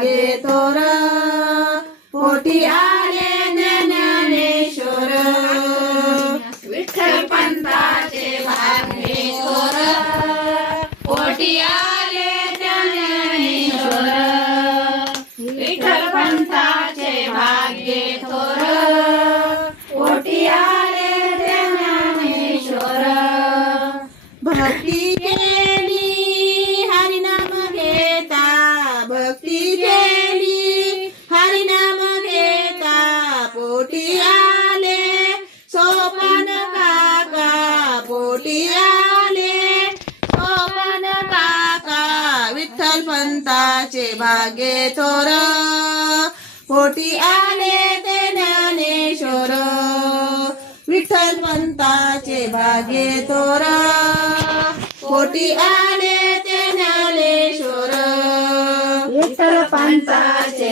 भागे थोर पोटी आले ज्ञानेश्वर विठ्ठल पंताचे भाग्ये थोर पोटी आले ज्ञानेश्वर विठ्ठल पंताचे भाग्ये थोर पोटी आले ज्ञानेश्वर भक्ती केली हरिनाम घेता भक्ती केली हरिनाम घेता पोटी आले सोपान काका पोटी आले सोपान काका विठ्ठल पंताचे भाग्ये थोर पोटी आले ते ज्ञानेश्वर विठ्ठल पंताचे भाग्ये थोर पोटी आले ते ज्ञानेश्वर विठ्ठल पंताचे